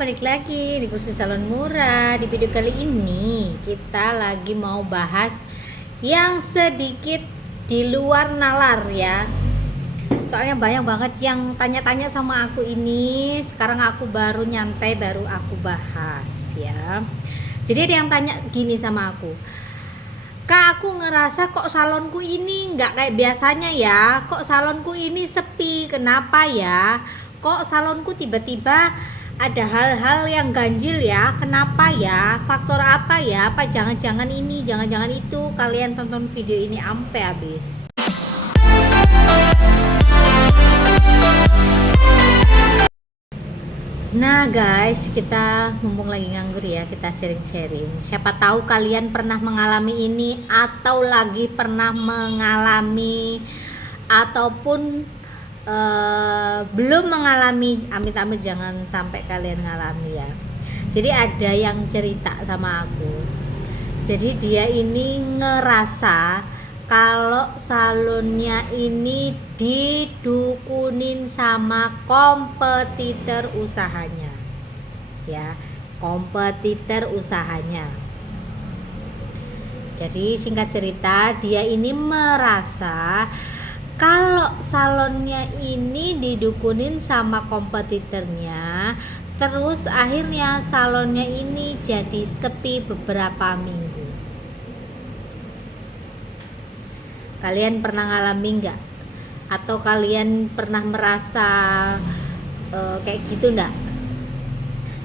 balik lagi di kursus salon murah. Di video kali ini kita lagi mau bahas yang sedikit di luar nalar ya. Soalnya banyak banget yang tanya-tanya sama aku ini. Sekarang aku baru nyantai, baru aku bahas ya. Jadi ada yang tanya gini sama aku, Kak, aku ngerasa kok salonku ini nggak kayak biasanya ya. Kok salonku ini sepi, kenapa ya? Kok salonku tiba-tiba ada hal-hal yang ganjil ya? Kenapa ya? Faktor apa ya? Apa jangan-jangan ini, jangan-jangan itu? Kalian tonton video ini sampai habis. Nah guys, kita mumpung lagi nganggur ya, kita sharing-sharing. Siapa tahu kalian pernah mengalami ini atau lagi pernah mengalami ataupun belum mengalami. Amit-amit jangan sampai kalian ngalami ya. Jadi ada yang cerita sama aku. Jadi dia ini ngerasa kalau salonnya ini didukunin sama kompetitor usahanya ya, kompetitor usahanya. Jadi singkat cerita, dia ini merasa kalau salonnya ini didukunin sama kompetitornya, terus akhirnya salonnya ini jadi sepi beberapa minggu. Kalian pernah ngalami nggak? Atau kalian pernah merasa kayak gitu nggak?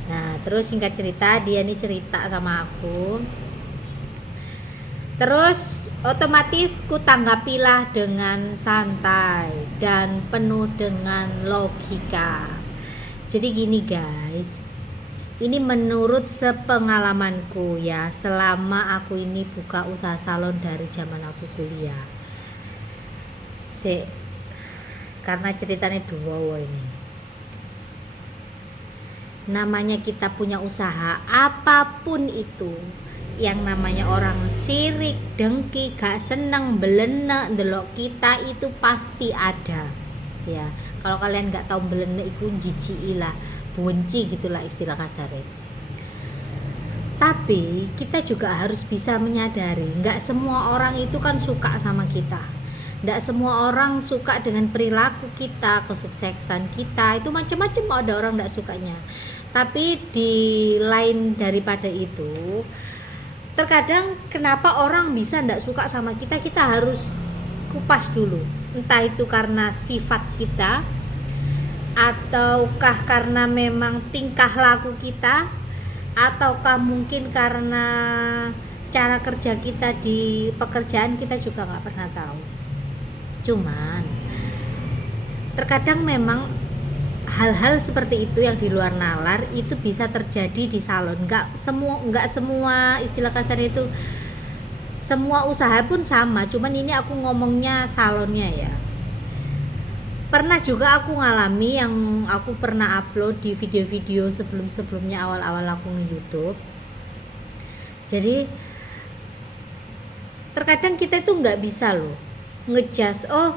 Nah, terus singkat cerita, dia nih cerita sama aku. Terus otomatis ku tanggapilah dengan santai dan penuh dengan logika. Jadi gini guys, ini menurut sepengalamanku ya, selama aku ini buka usaha salon dari zaman aku kuliah. Karena ceritanya dua ini. Namanya kita punya usaha apapun itu, yang namanya orang sirik, dengki, gak seneng, belene ndelok kita itu pasti ada ya. Kalau kalian gak tahu belene itu jijiki lah, benci gitulah istilah kasarnya. Tapi kita juga harus bisa menyadari, gak semua orang itu kan suka sama kita. Gak semua orang suka dengan perilaku kita, kesuksesan kita. Itu macam-macam, ada orang gak sukanya. Tapi di lain daripada itu, terkadang kenapa orang bisa gak suka sama kita, kita harus kupas dulu. Entah itu karena sifat kita, ataukah karena memang tingkah laku kita, ataukah mungkin karena cara kerja kita di pekerjaan, kita juga gak pernah tahu. Cuman terkadang memang hal-hal seperti itu yang di luar nalar itu bisa terjadi di salon. Nggak semua istilah kasar itu, semua usaha pun sama, cuman ini aku ngomongnya salonnya ya. Pernah juga aku ngalami, yang aku pernah upload di video-video sebelum-sebelumnya, awal-awal aku nge-YouTube. Jadi terkadang kita itu nggak bisa loh ngejudge, oh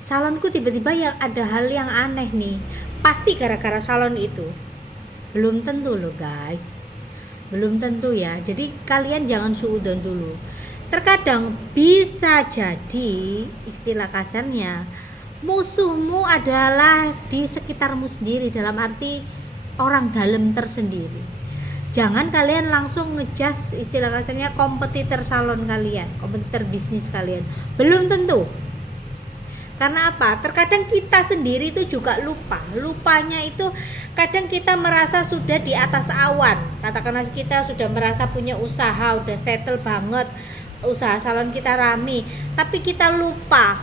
salonku tiba-tiba yang ada hal yang aneh nih, pasti gara-gara salon itu. Belum tentu loh guys, belum tentu ya. Jadi kalian jangan suudzon dulu. Terkadang bisa jadi istilah kasarnya, musuhmu adalah di sekitarmu sendiri, dalam arti orang dalam tersendiri. Jangan kalian langsung ngejudge istilah kasarnya kompetitor salon kalian, kompetitor bisnis kalian. Belum tentu. Karena apa? Terkadang kita sendiri itu juga lupa. Lupanya itu kadang kita merasa sudah di atas awan. Katakanlah kita sudah merasa punya usaha, udah settle banget, usaha salon kita rame, tapi kita lupa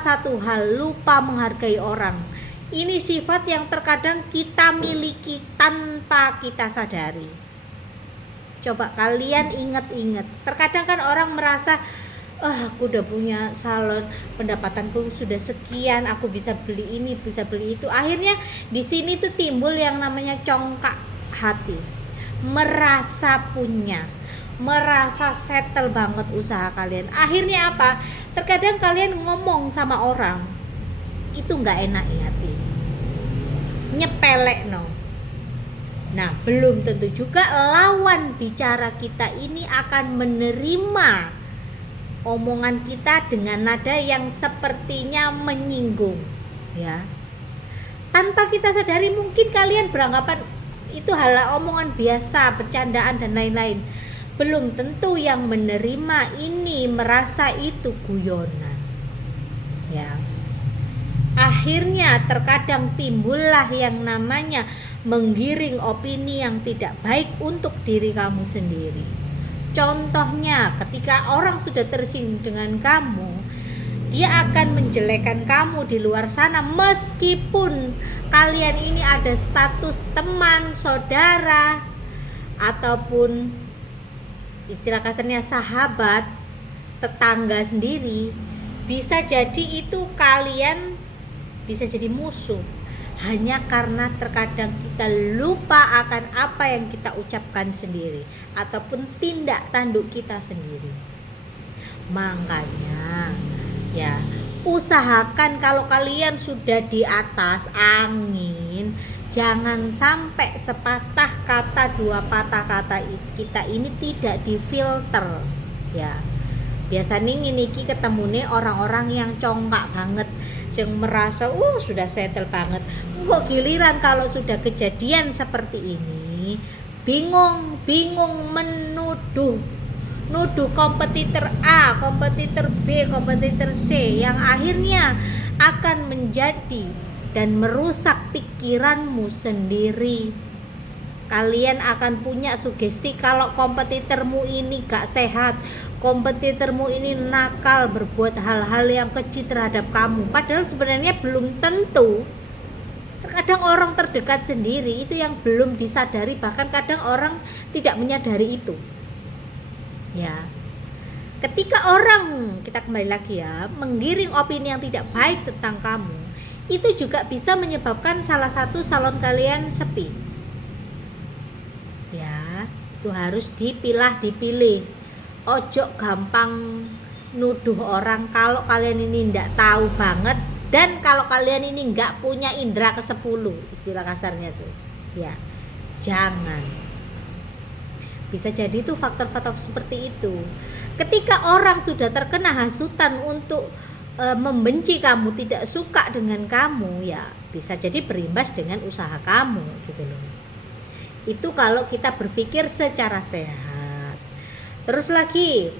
satu hal, lupa menghargai orang. Ini sifat yang terkadang kita miliki tanpa kita sadari. Coba kalian ingat-ingat. Terkadang kan orang merasa, aku udah punya salon, pendapatanku sudah sekian, aku bisa beli ini, bisa beli itu. Akhirnya di sini tuh timbul yang namanya congkak hati. Merasa punya, merasa settle banget usaha kalian. Akhirnya apa? Terkadang kalian ngomong sama orang itu nggak enak di hati, nyepelek no Nah, belum tentu juga lawan bicara kita ini akan menerima omongan kita dengan nada yang sepertinya menyinggung, ya. Tanpa kita sadari mungkin kalian beranggapan itu hal omongan biasa, bercandaan dan lain-lain. Belum tentu yang menerima ini merasa itu guyonan, ya. Akhirnya terkadang timbullah yang namanya menggiring opini yang tidak baik untuk diri kamu sendiri. Contohnya, ketika orang sudah tersinggung dengan kamu, dia akan menjelekkan kamu di luar sana meskipun kalian ini ada status teman, saudara, ataupun istilah kasarnya sahabat, tetangga sendiri. Bisa jadi itu kalian bisa jadi musuh hanya karena terkadang kita lupa akan apa yang kita ucapkan sendiri ataupun tindak tanduk kita sendiri. Makanya ya, usahakan kalau kalian sudah di atas angin, jangan sampai sepatah kata dua patah kata kita ini tidak difilter, ya. Biasanya niki ketemu nih orang-orang yang congkak banget, yang merasa sudah settle banget. Kok giliran kalau sudah kejadian seperti ini bingung nuduh kompetitor A, kompetitor B, kompetitor C, yang akhirnya akan menjadi dan merusak pikiranmu sendiri. Kalian akan punya sugesti kalau kompetitormu ini gak sehat, kompetitormu ini nakal, berbuat hal-hal yang keji terhadap kamu. Padahal sebenarnya belum tentu. Terkadang orang terdekat sendiri itu yang belum disadari, bahkan kadang orang tidak menyadari itu. Ya, ketika orang, kita kembali lagi ya, menggiring opini yang tidak baik tentang kamu, itu juga bisa menyebabkan salah satu salon kalian sepi. Ya, itu harus dipilih. Ojo gampang nuduh orang kalau kalian ini tidak tahu banget, dan kalau kalian ini nggak punya indera ke-10, istilah kasarnya tuh, ya jangan. Bisa jadi itu faktor-faktor seperti itu. Ketika orang sudah terkena hasutan untuk membenci kamu, tidak suka dengan kamu, ya bisa jadi berimbas dengan usaha kamu, gitu loh. Itu kalau kita berpikir secara sehat. Terus lagi,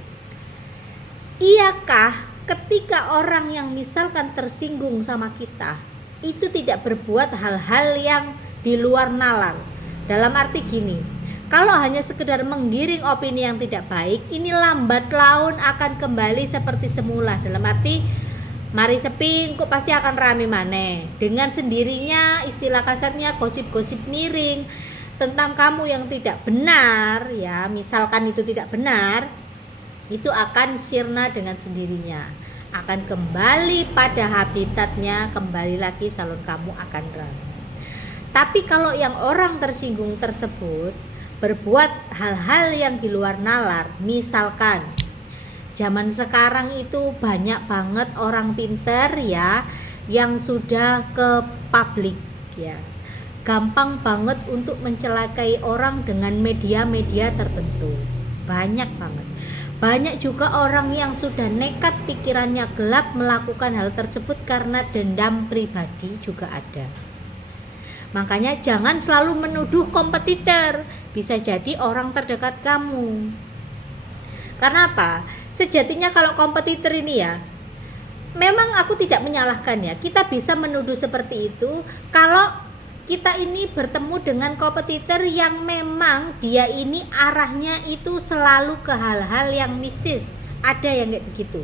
iyakah ketika orang yang misalkan tersinggung sama kita itu tidak berbuat hal-hal yang di luar nalar? Dalam arti gini, kalau hanya sekedar menggiring opini yang tidak baik, ini lambat laun akan kembali seperti semula. Dalam arti, mari sepi kok pasti akan rame maneh. Dengan sendirinya, istilah kasarnya gosip-gosip miring tentang kamu yang tidak benar, ya misalkan itu tidak benar, itu akan sirna dengan sendirinya, akan kembali pada habitatnya, kembali lagi salon kamu akan rame. Tapi kalau yang orang tersinggung tersebut berbuat hal-hal yang di luar nalar, misalkan zaman sekarang itu banyak banget orang pinter ya yang sudah ke publik, ya gampang banget untuk mencelakai orang dengan media-media tertentu. Banyak banget. Banyak juga orang yang sudah nekat, pikirannya gelap melakukan hal tersebut karena dendam pribadi juga ada. Makanya jangan selalu menuduh kompetitor. Bisa jadi orang terdekat kamu. Karena apa? Sejatinya kalau kompetitor ini ya, memang aku tidak menyalahkan ya. Kita bisa menuduh seperti itu kalau kita ini bertemu dengan kompetitor yang memang dia ini arahnya itu selalu ke hal-hal yang mistis. Ada yang kayak begitu.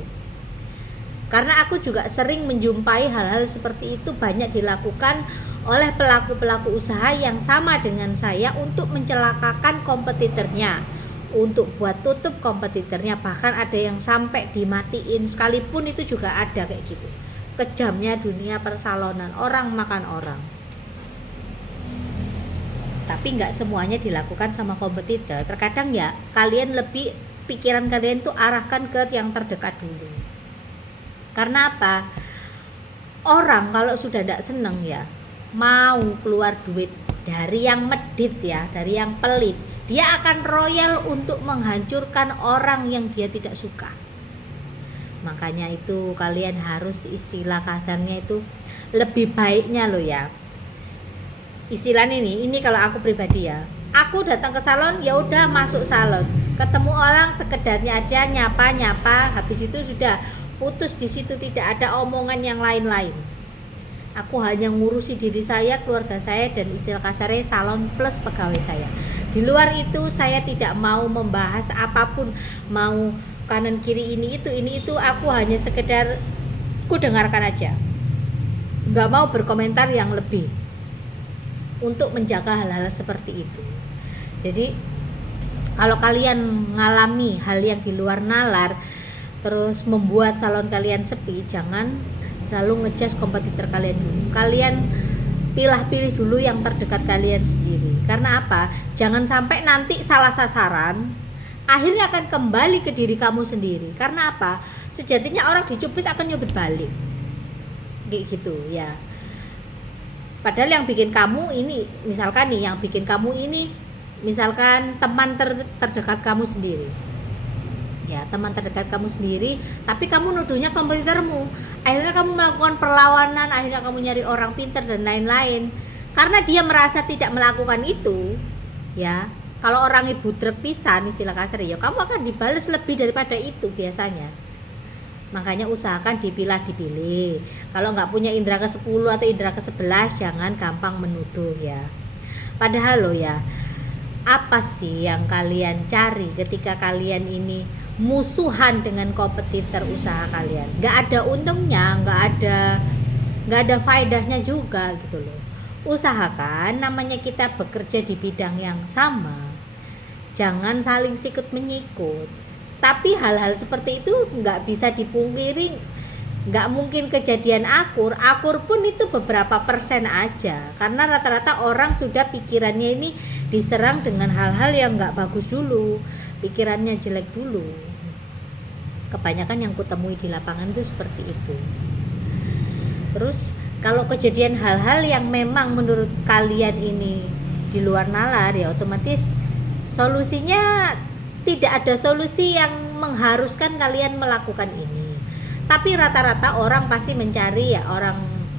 Karena aku juga sering menjumpai hal-hal seperti itu banyak dilakukan oleh pelaku-pelaku usaha yang sama dengan saya untuk mencelakakan kompetitornya, untuk buat tutup kompetitornya, bahkan ada yang sampai dimatiin sekalipun, itu juga ada kayak gitu. Kejamnya dunia persalonan, orang makan orang. Tapi nggak semuanya dilakukan sama kompetitor. Terkadang ya kalian lebih, pikiran kalian tuh arahkan ke yang terdekat dulu. Karena apa? Orang kalau sudah tidak seneng ya, mau keluar duit dari yang medit ya, dari yang pelit. Dia akan royal untuk menghancurkan orang yang dia tidak suka. Makanya itu kalian harus, istilah kasarnya itu lebih baiknya loh ya, istilah ini kalau aku pribadi ya, aku datang ke salon ya udah masuk salon, ketemu orang sekedarnya aja nyapa, habis itu sudah putus di situ, tidak ada omongan yang lain-lain. Aku hanya ngurusi diri saya, keluarga saya, dan istilah kasarnya salon plus pegawai saya. Di luar itu saya tidak mau membahas apapun, mau kanan kiri ini itu, aku hanya sekedar ku dengarkan aja, nggak mau berkomentar yang lebih untuk menjaga hal-hal seperti itu. Jadi kalau kalian mengalami hal yang di luar nalar terus membuat salon kalian sepi, jangan selalu ngejudge kompetitor kalian dulu. Kalian pilih dulu yang terdekat kalian sendiri. Karena apa? Jangan sampai nanti salah sasaran, akhirnya akan kembali ke diri kamu sendiri. Karena apa? Sejatinya orang dicubit akan nyubit balik, kayak gitu ya. Padahal yang bikin kamu ini, misalkan nih, yang bikin kamu ini misalkan teman terdekat kamu sendiri ya, teman terdekat kamu sendiri, tapi kamu nuduhnya kompetitormu. Akhirnya kamu melakukan perlawanan, akhirnya kamu nyari orang pintar dan lain-lain. Karena dia merasa tidak melakukan itu ya, kalau orang ibu terpisah istilah kasar ya, kamu akan dibalas lebih daripada itu biasanya. Makanya usahakan dipilah-dipilih. Kalau nggak punya indera ke-10 atau indera ke-11, jangan gampang menuduh ya. Padahal loh ya, apa sih yang kalian cari ketika kalian ini musuhan dengan kompetitor usaha kalian? Nggak ada untungnya, nggak ada faedahnya juga gitu loh. Usahakan, namanya kita bekerja di bidang yang sama, jangan saling sikut menyikut. Tapi hal-hal seperti itu nggak bisa dipungkiri, nggak mungkin kejadian akur pun itu beberapa persen aja, karena rata-rata orang sudah pikirannya ini diserang dengan hal-hal yang nggak bagus dulu, pikirannya jelek dulu. Kebanyakan yang kutemui di lapangan itu seperti itu. Terus kalau kejadian hal-hal yang memang menurut kalian ini di luar nalar ya, otomatis solusinya tidak ada solusi yang mengharuskan kalian melakukan ini. Tapi rata-rata orang pasti mencari ya,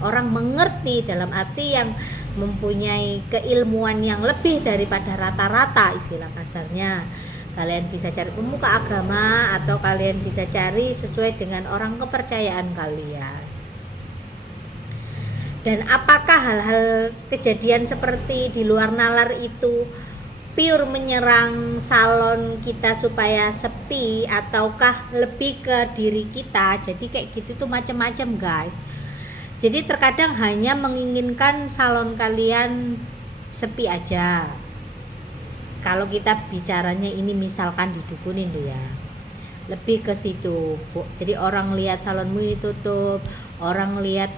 orang mengerti, dalam arti yang mempunyai keilmuan yang lebih daripada rata-rata istilah kasarnya. Kalian bisa cari pemuka agama, atau kalian bisa cari sesuai dengan orang kepercayaan kalian. Dan apakah hal-hal kejadian seperti di luar nalar itu pure menyerang salon kita supaya sepi, ataukah lebih ke diri kita? Jadi kayak gitu tuh macam-macam guys. Jadi terkadang hanya menginginkan salon kalian sepi aja. Kalau kita bicaranya ini misalkan didukunin tuh ya, lebih ke situ. Jadi orang lihat salonmu ini tutup, orang lihat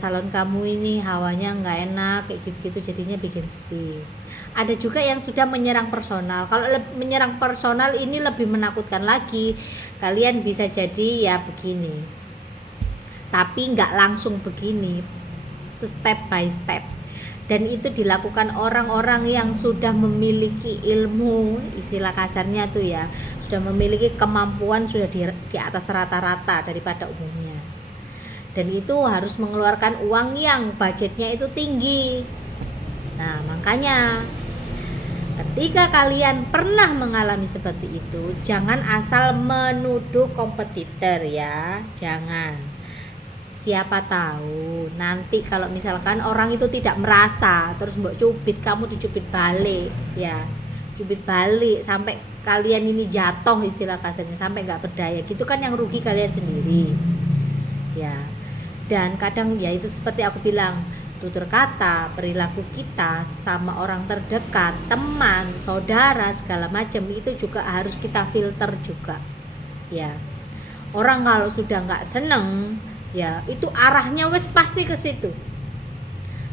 salon kamu ini hawanya nggak enak kayak gitu-gitu, jadinya bikin sepi. Ada juga yang sudah menyerang personal. Kalau menyerang personal ini lebih menakutkan lagi. Kalian bisa jadi ya begini, tapi nggak langsung begini, step by step. Dan itu dilakukan orang-orang yang sudah memiliki ilmu, istilah kasarnya tuh ya, sudah memiliki kemampuan, sudah di atas rata-rata daripada umumnya. Dan itu harus mengeluarkan uang yang budgetnya itu tinggi. Nah makanya ketika kalian pernah mengalami seperti itu, jangan asal menuduh kompetitor ya, jangan. Siapa tahu nanti kalau misalkan orang itu tidak merasa, terus mbok cubit, kamu dicubit balik ya, cubit balik sampai kalian ini jatuh istilah kasarnya, sampai nggak berdaya gitu kan, yang rugi kalian sendiri ya. Dan kadang ya itu seperti aku bilang, tutur kata, perilaku kita sama orang terdekat, teman, saudara, segala macam itu juga harus kita filter juga ya. Orang kalau sudah nggak seneng ya, itu arahnya wes pasti ke situ,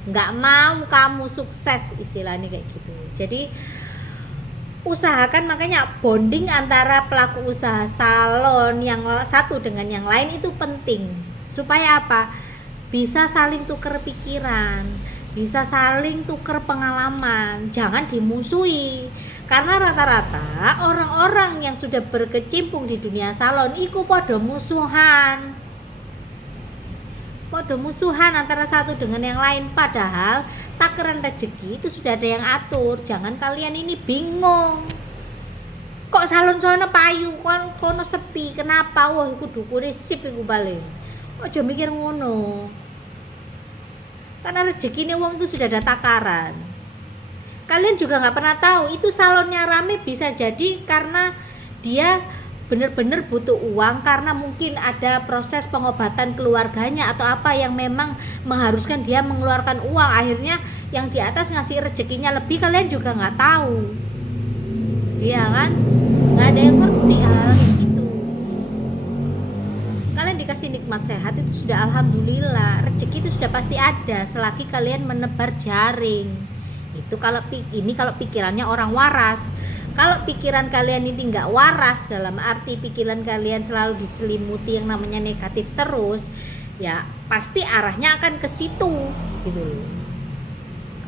nggak mau kamu sukses istilahnya kayak gitu. Jadi usahakan, makanya bonding antara pelaku usaha salon yang satu dengan yang lain itu penting, supaya apa? Bisa saling tukar pikiran, bisa saling tuker pengalaman, jangan dimusuhi. Karena rata-rata orang-orang yang sudah berkecimpung di dunia salon iku podo musuhan antara satu dengan yang lain, padahal takaran rezeki itu sudah ada yang atur. Jangan kalian ini bingung, kok salon sono payu kono sepi, kenapa? Wah iku dukure sip iku balik. Ojo mikir ngono, karena rezekinya wong itu sudah ada takaran. Kalian juga nggak pernah tahu itu salonnya rame bisa jadi karena dia benar-benar butuh uang, karena mungkin ada proses pengobatan keluarganya atau apa yang memang mengharuskan dia mengeluarkan uang, akhirnya yang di atas ngasih rezekinya lebih, kalian juga nggak tahu, iya kan? Nggak ada yang ngerti hal gitu. Kalian dikasih nikmat sehat itu sudah alhamdulillah, rezeki itu sudah pasti ada selagi kalian menebar jaring. Itu kalau pikirannya orang waras. Kalau pikiran kalian ini nggak waras, dalam arti pikiran kalian selalu diselimuti yang namanya negatif terus, ya pasti arahnya akan ke situ gitu.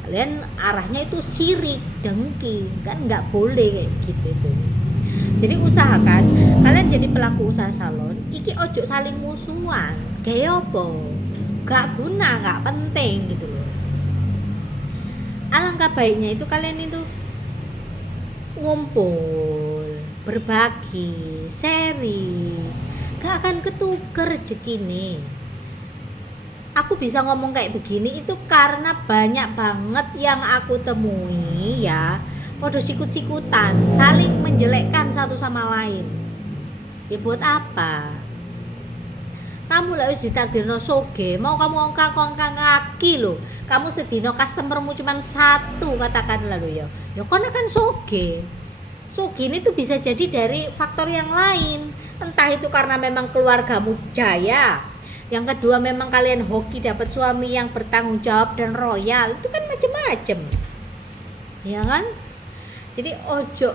Kalian arahnya itu sirik, dengki, kan nggak boleh kayak gitu itu. Jadi usahakan kalian jadi pelaku usaha salon iki ojo saling musuhan, kayak apa? Gak guna, gak penting gitu loh. Alangkah baiknya itu kalian itu ngumpul, berbagi, sharing, gak akan ketuker rezeki nih. Aku bisa ngomong kayak begini itu karena banyak banget yang aku temui ya, podo sikut-sikutan, saling menjelekkan satu sama lain. Ya buat apa? Kamu lah harus ditakdirno soge, mau kamu ongkang kaki loh, kamu sedino customermu cuma satu katakanlah lo ya karena kan soge ini tuh bisa jadi dari faktor yang lain, entah itu karena memang keluargamu jaya, yang kedua memang kalian hoki dapat suami yang bertanggung jawab dan royal, itu kan macem-macem, ya kan? Jadi ojo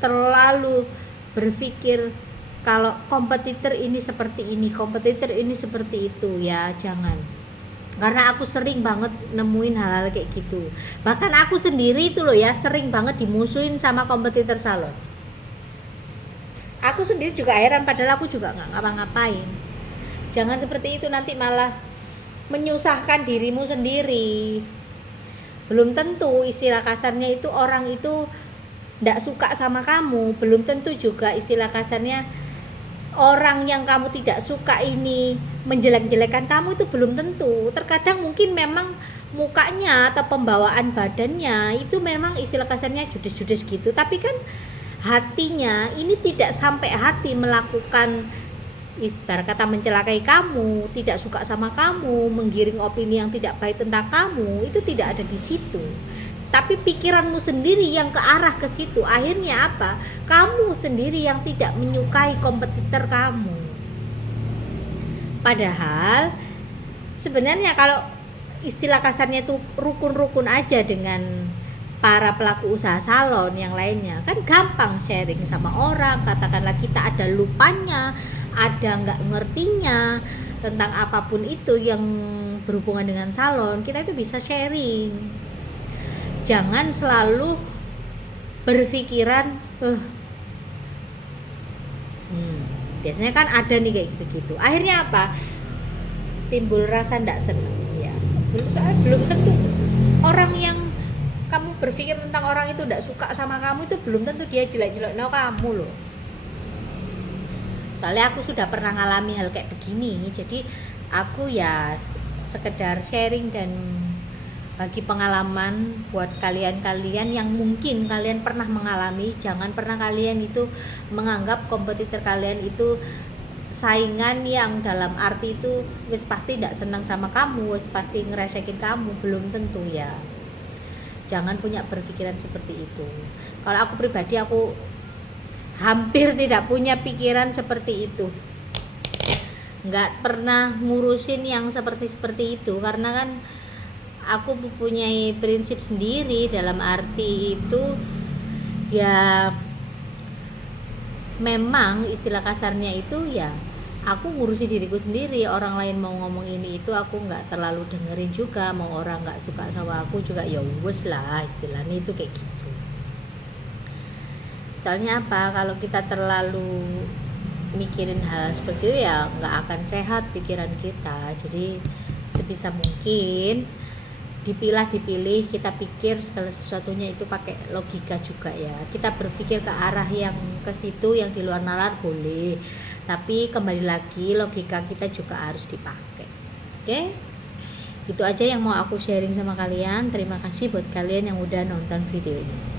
terlalu berpikir kalau kompetitor ini seperti ini, kompetitor ini seperti itu, ya jangan. Karena aku sering banget nemuin hal-hal kayak gitu. Bahkan aku sendiri itu loh ya, sering banget dimusuhin sama kompetitor salon. Aku sendiri juga heran, padahal aku juga nggak ngapa-ngapain. Jangan seperti itu, nanti malah menyusahkan dirimu sendiri. Belum tentu istilah kasarnya itu orang itu nggak suka sama kamu, belum tentu juga istilah kasarnya orang yang kamu tidak suka ini menjelek-jelekan kamu, itu belum tentu. Terkadang mungkin memang mukanya atau pembawaan badannya itu memang istilah kasarnya judes-judes gitu, tapi kan hatinya ini tidak sampai hati melakukan ibarat kata mencelakai kamu, tidak suka sama kamu, menggiring opini yang tidak baik tentang kamu, itu tidak ada di situ. Tapi pikiranmu sendiri yang ke arah ke situ, akhirnya apa? Kamu sendiri yang tidak menyukai kompetitor kamu. Padahal sebenarnya kalau istilah kasarnya itu rukun-rukun aja dengan para pelaku usaha salon yang lainnya, kan gampang sharing sama orang. Katakanlah kita ada lupanya, ada nggak ngertinya tentang apapun itu yang berhubungan dengan salon, kita itu bisa sharing. Jangan selalu berpikiran biasanya kan ada nih kayak gitu-gitu, akhirnya apa? Timbul rasa ndak senang ya. Belum tentu orang yang kamu berpikir tentang orang itu ndak suka sama kamu, itu belum tentu dia jelek-jelek kamu loh. Soalnya aku sudah pernah ngalami hal kayak begini, jadi aku ya sekedar sharing dan bagi pengalaman buat kalian-kalian yang mungkin kalian pernah mengalami. Jangan pernah kalian itu menganggap kompetitor kalian itu saingan yang dalam arti itu wis pasti tidak senang sama kamu, wis pasti ngeresekin kamu, belum tentu ya. Jangan punya berpikiran seperti itu. Kalau aku pribadi, aku hampir tidak punya pikiran seperti itu, nggak pernah ngurusin yang seperti itu, karena kan aku mempunyai prinsip sendiri, dalam arti itu ya memang istilah kasarnya itu ya aku ngurusi diriku sendiri. Orang lain mau ngomong ini itu aku nggak terlalu dengerin juga, mau orang nggak suka sama aku juga ya wes lah, istilahnya itu kayak gitu. Soalnya apa, kalau kita terlalu mikirin hal seperti itu ya nggak akan sehat pikiran kita. Jadi sebisa mungkin dipilih kita pikir segala sesuatunya itu pakai logika juga ya. Kita berpikir ke arah yang ke situ, yang di luar nalar boleh, tapi kembali lagi logika kita juga harus dipakai. Oke, itu aja yang mau aku sharing sama kalian. Terima kasih buat kalian yang udah nonton video ini.